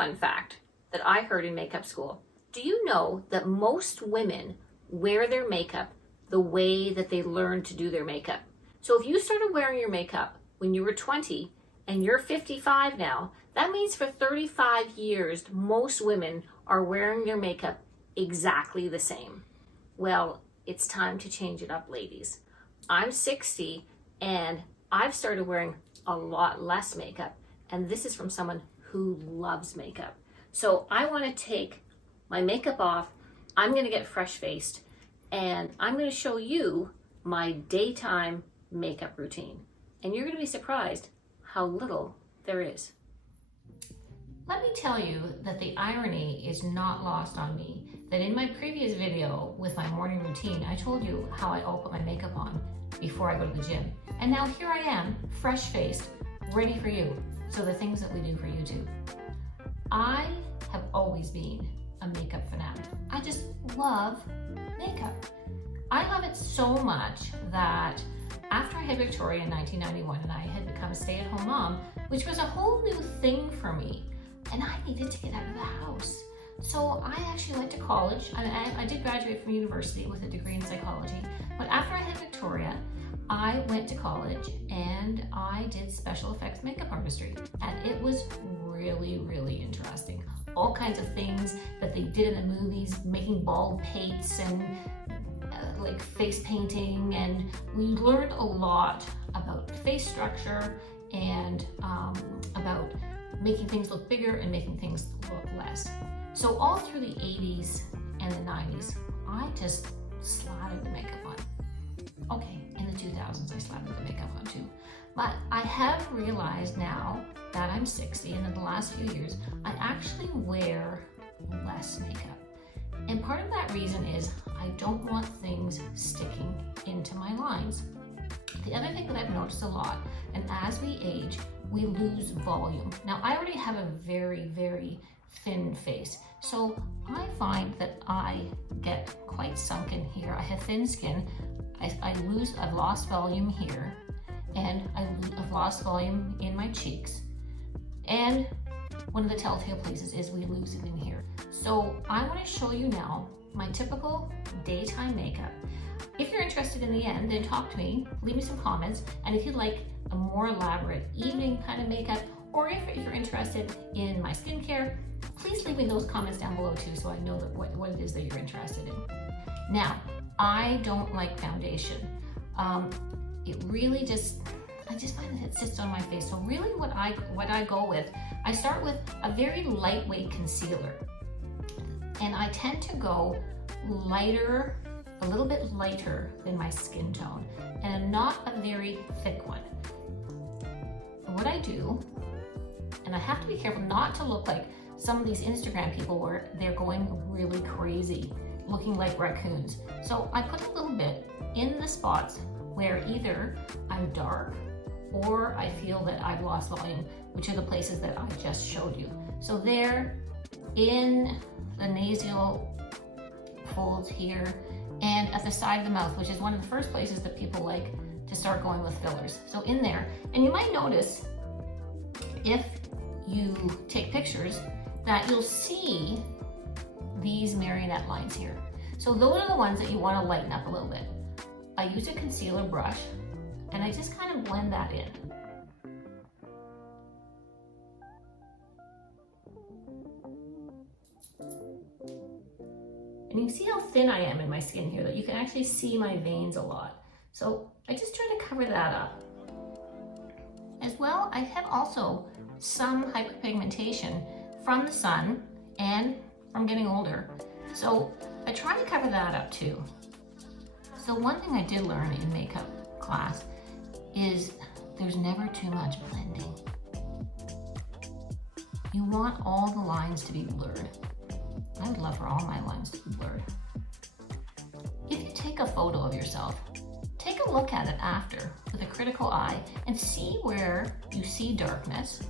fun fact that I heard in makeup school. Do you know that most women wear their makeup the way that they learned to do their makeup? So if you started wearing your makeup when you were 20 and you're 55 now, that means for 35 years, most women are wearing their makeup exactly the same. Well, it's time to change it up, ladies. I'm 60 and I've started wearing a lot less makeup, and this is from someone who loves makeup. So I want to take my makeup off, I'm going to get fresh faced, and I'm going to show you my daytime makeup routine. And you're going to be surprised how little there is. Let me tell you that the irony is not lost on me that in my previous video with my morning routine, I told you how I all put my makeup on before I go to the gym. And now here I am, fresh faced, ready for you. So the things that we do for you too. I have always been a makeup fanatic. I just love makeup. I love it so much that after I had Victoria in 1991 and I had become a stay-at-home mom, which was a whole new thing for me, and I needed to get out of the house. So I actually went to college. I did graduate from university with a degree in psychology, but after I had Victoria, I went to college and I did special effects makeup artistry, and it was really, really interesting. All kinds of things that they did in the movies, making bald pates and like face painting, and we learned a lot about face structure and about making things look bigger and making things look less. So all through the 80s and the 90s, I just slathered the makeup on. Okay, in the 2000s I slathered the makeup on too. But I have realized now that I'm 60, and in the last few years, I actually wear less makeup. And part of that reason is I don't want things sticking into my lines. The other thing that I've noticed a lot, and as we age, we lose volume. Now, I already have a very, very thin face. So I find that I get quite sunken here. I have thin skin. I've lost volume here, and I've lost volume in my cheeks. And one of the telltale places is we lose it in here. So I want to show you now my typical daytime makeup. If you're interested in the end, then talk to me, leave me some comments, and if you'd like a more elaborate evening kind of makeup, or if you're interested in my skincare, please leave me those comments down below too, so I know that what it is that you're interested in. Now, I don't like foundation. It really I just find that it sits on my face. So really what I go with, I start with a very lightweight concealer. And I tend to go lighter, a little bit lighter than my skin tone, and not a very thick one. What I do, and I have to be careful not to look like some of these Instagram people where they're going really crazy, looking like raccoons. So I put a little bit in the spots where either I'm dark or I feel that I've lost volume, which are the places that I just showed you. So there, in the nasal folds here, and at the side of the mouth, which is one of the first places that people like to start going with fillers. So in there, and you might notice if you take pictures that you'll see these marionette lines here. So those are the ones that you want to lighten up a little bit. I use a concealer brush and I just kind of blend that in. And you can see how thin I am in my skin here, that you can actually see my veins a lot. So I just try to cover that up. As well, I have also some hyperpigmentation from the sun and from getting older. So I try to cover that up too. So one thing I did learn in makeup class is there's never too much blending. You want all the lines to be blurred. I would love for all my lines to be blurred. If you take a photo of yourself, take a look at it after with a critical eye and see where you see darkness.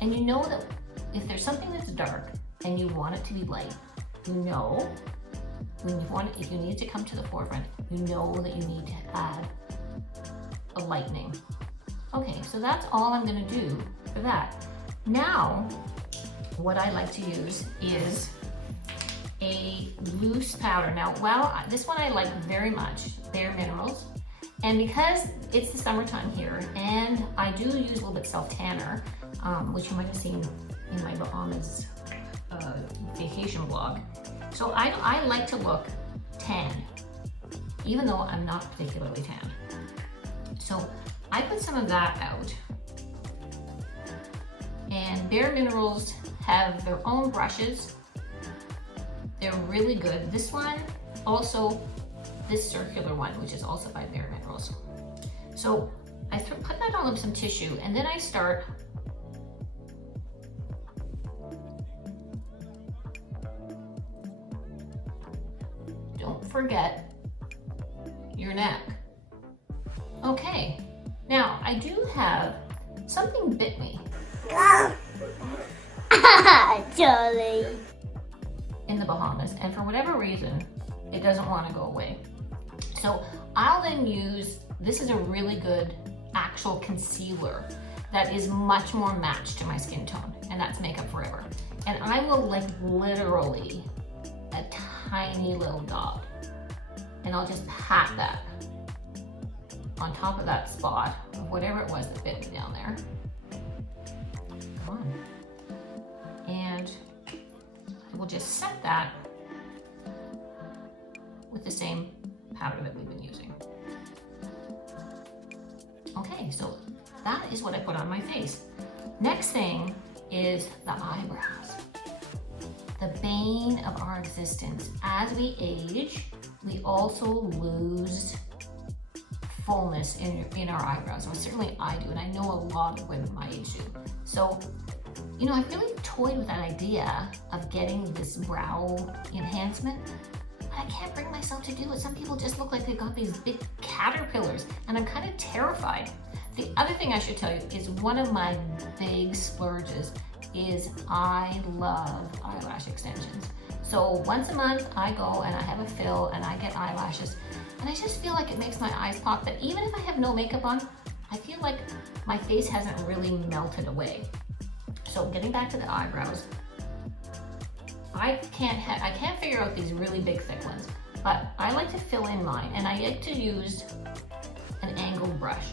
And you know that if there's something that's dark and you want it to be light, you know, if you need it to come to the forefront, you know that you need to add a lightening. Okay, so that's all I'm gonna do for that. Now, what I like to use is a loose powder. Now, this one I like very much, Bare Minerals. And because it's the summertime here, and I do use a little bit self-tanner, which you might have seen in my Bahamas vacation vlog. So I like to look tan, even though I'm not particularly tan. So I put some of that out. And Bare Minerals have their own brushes. They're really good. This one, also this circular one, which is also by Bare Minerals. So I put that on some tissue, and then I start don't forget your neck. Okay, now I do have something bit me. Charlie. In the Bahamas, and for whatever reason, it doesn't want to go away. So I'll then use, this is a really good actual concealer that is much more matched to my skin tone, and that's Makeup Forever. And I will like literally a tiny little dot, and I'll just pat that on top of that spot of whatever it was that bit me down there. Come on. And we'll just set that with the same powder that we've been using. Okay, so that is what I put on my face. Next thing is the eyebrows. The bane of our existence. As we age, we also lose fullness in our eyebrows. Or certainly I do, and I know a lot of women my age do. So, you know, I've really toyed with that idea of getting this brow enhancement, but I can't bring myself to do it. Some people just look like they've got these big caterpillars, and I'm kind of terrified. The other thing I should tell you is one of my big splurges is I love eyelash extensions. So once a month I go and I have a fill and I get eyelashes, and I just feel like it makes my eyes pop, that even if I have no makeup on, I feel like my face hasn't really melted away. So getting back to the eyebrows, I can't figure out these really big thick ones, but I like to fill in mine, and I like to use an angled brush.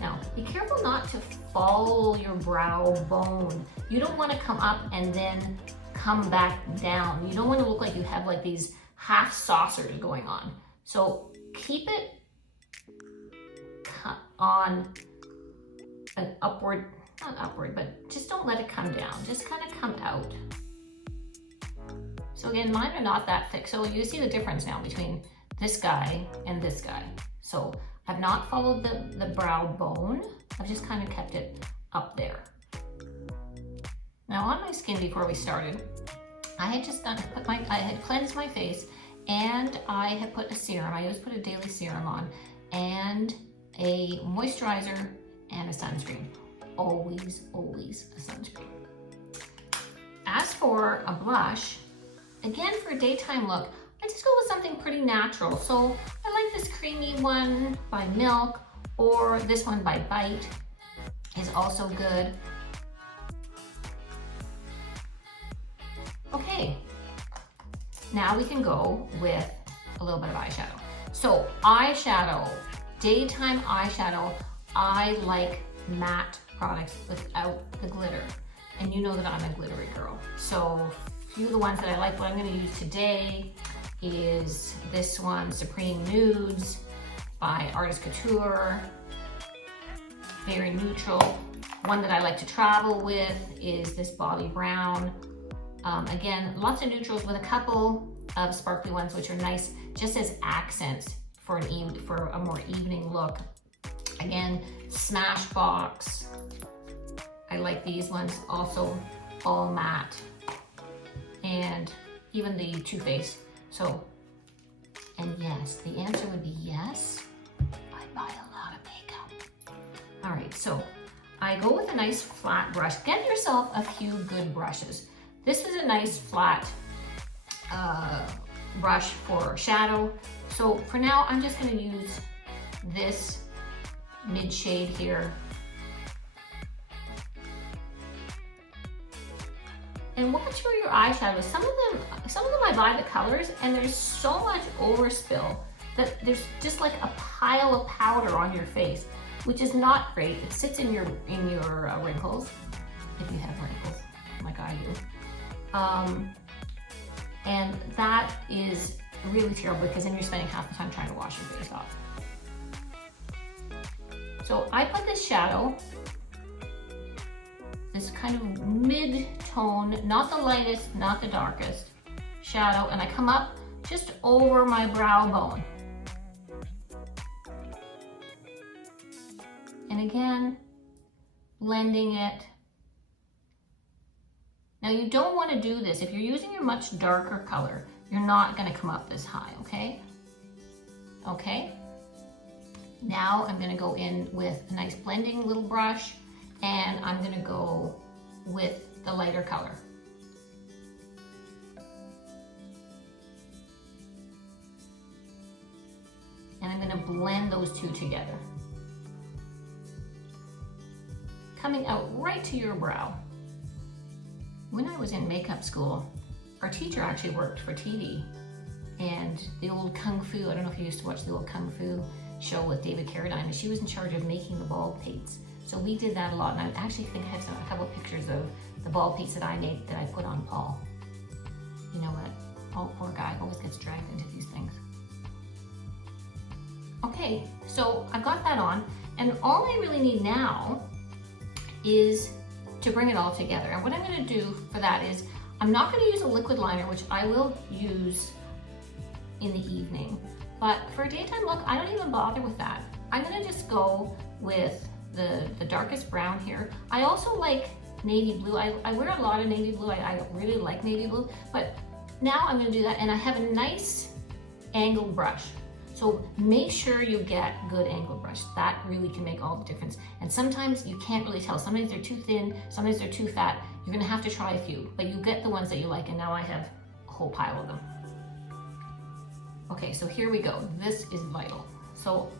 Now, be careful not to follow your brow bone. You don't want to come up and then come back down. You don't want to look like you have like these half saucers going on. So keep it on an upward, not upward, but just don't let it come down. Just kind of come out. So again, mine are not that thick. So you see the difference now between this guy and this guy. So I've not followed the brow bone. I've just kind of kept it up there. Now on my skin before we started, I had just I had cleansed my face, and I had put a serum. I always put a daily serum on, and a moisturizer and a sunscreen. Always, always a sunscreen. As for a blush, again for a daytime look, I just go with something pretty natural. So I like this creamy one by Milk, or this one by Bite is also good. Okay, now we can go with a little bit of eyeshadow. So eyeshadow, daytime eyeshadow, I like matte products without the glitter. And you know that I'm a glittery girl. So a few of the ones that I like, what I'm gonna use today is this one, Supreme Nudes by Artist Couture. Very neutral. One that I like to travel with is this Bobbi Brown. Again, lots of neutrals with a couple of sparkly ones, which are nice just as accents for a more evening look. Again, Smashbox. I like these ones also, all matte. And even the Too Faced. So, and yes, the answer would be yes. I buy a lot of makeup. All right, so I go with a nice flat brush. Get yourself a few good brushes. This is a nice flat brush for shadow. So for now, I'm just gonna use this mid shade here. And watch for your eyeshadows. Some of them I buy the colors and there's so much overspill that there's just like a pile of powder on your face, which is not great. It sits in your wrinkles, if you have wrinkles, like I do. And that is really terrible because then you're spending half the time trying to wash your face off. So I put this shadow, this kind of mid-tone, not the lightest, not the darkest shadow, and I come up just over my brow bone. And again, blending it. Now you don't want to do this. If you're using a much darker color, you're not going to come up this high, okay? Okay. Now I'm going to go in with a nice blending little brush, and I'm going to go with the lighter color. And I'm going to blend those two together. Coming out right to your brow. When I was in makeup school, our teacher actually worked for TV, and the old Kung Fu, I don't know if you used to watch the old Kung Fu show with David Carradine, and she was in charge of making the bald pates. So we did that a lot, and I actually think I have a couple of pictures of the bald pates that I made that I put on Paul. You know what? Oh, poor guy, always gets dragged into these things. Okay, so I've got that on, and all I really need now is to bring it all together. And what I'm going to do for that is, I'm not going to use a liquid liner, which I will use in the evening. But for a daytime look, I don't even bother with that. I'm going to just go with the darkest brown here. I also like navy blue. I wear a lot of navy blue. I really like navy blue. But now I'm going to do that, and I have a nice angled brush. So make sure you get good angled brush. That really can make all the difference. And sometimes you can't really tell. Sometimes they're too thin, sometimes they're too fat. You're gonna have to try a few, but you get the ones that you like, and now I have a whole pile of them. Okay, so here we go. This is vital. So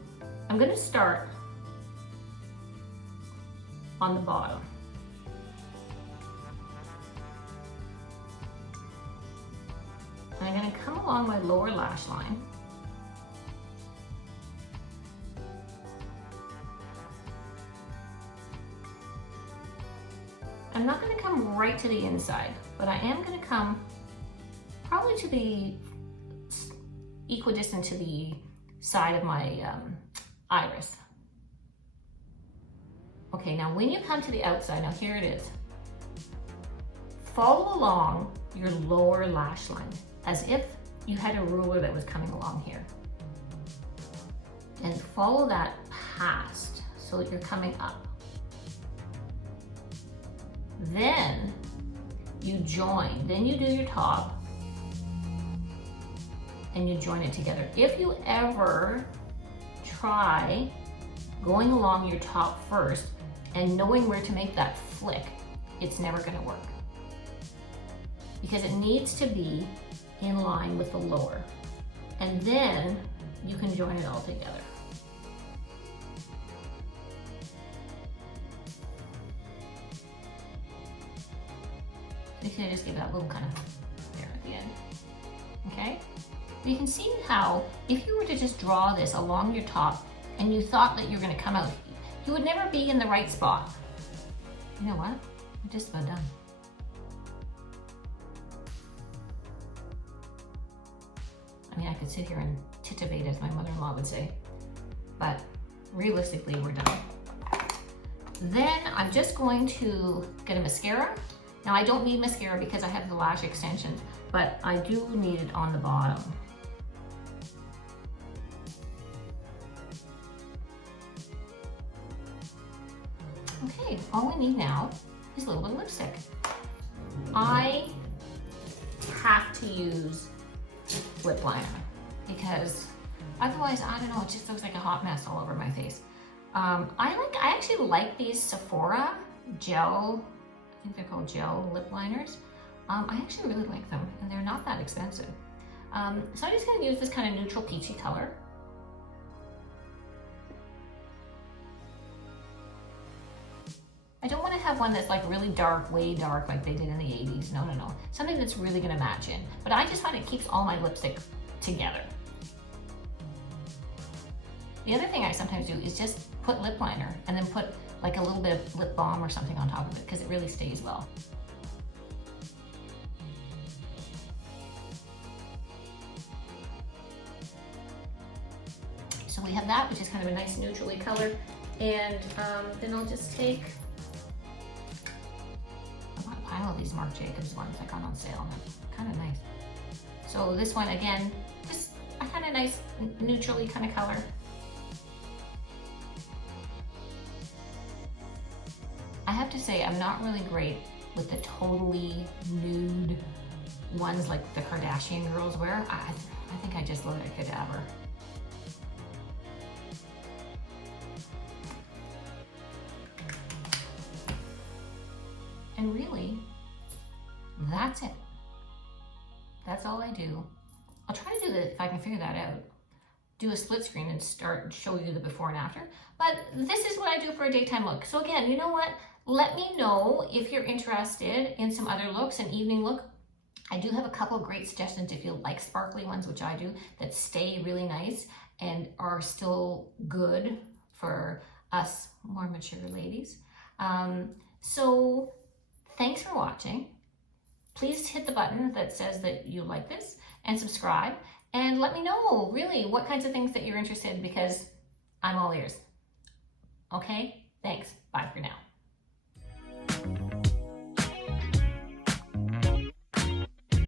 I'm gonna start on the bottom. And I'm gonna come along my lower lash line. I'm not going to come right to the inside, but I am going to come probably to the equidistant to the side of my iris. Okay, now when you come to the outside, now here it is. Follow along your lower lash line as if you had a ruler that was coming along here. And follow that past so that you're coming up. Then you join, then you do your top and you join it together. If you ever try going along your top first and knowing where to make that flick, it's never gonna work. Because it needs to be in line with the lower. And then you can join it all together. You can just give that little kind of there at the end, okay? But you can see how if you were to just draw this along your top and you thought that you were gonna come out, you would never be in the right spot. You know what? I'm just about done. I mean, I could sit here and titivate, as my mother-in-law would say, but realistically, we're done. Then I'm just going to get a mascara. Now I don't need mascara because I have the lash extensions, but I do need it on the bottom. Okay, all we need now is a little bit of lipstick. I have to use lip liner because otherwise, I don't know, it just looks like a hot mess all over my face. I actually like these Sephora gel, I think they're called gel lip liners. I actually really like them, and they're not that expensive. So I'm just gonna use this kind of neutral peachy color. have one that's like really dark, way dark, like they did in the 80s. No, no, no. Something that's really gonna match in. But I just find it keeps all my lipstick together. The other thing I sometimes do is just put lip liner and then put like a little bit of lip balm or something on top of it because it really stays well. So we have that, which is kind of a nice neutrally color. And then I'll just take, I bought a pile of these Marc Jacobs ones I got on sale. Kind of nice. So this one, again, just a kind of nice neutrally kind of color. I have to say, I'm not really great with the totally nude ones like the Kardashian girls wear. I think I just look like a cadaver. And really, that's it. That's all I do. I'll try to do that if I can figure that out. Do a split screen and show you the before and after. But this is what I do for a daytime look. So again, you know what? Let me know if you're interested in some other looks, an evening look. I do have a couple of great suggestions if you like sparkly ones, which I do, that stay really nice and are still good for us more mature ladies. So thanks for watching. Please hit the button that says that you like this and subscribe, and let me know really what kinds of things that you're interested in because I'm all ears. Okay, thanks. Bye for now.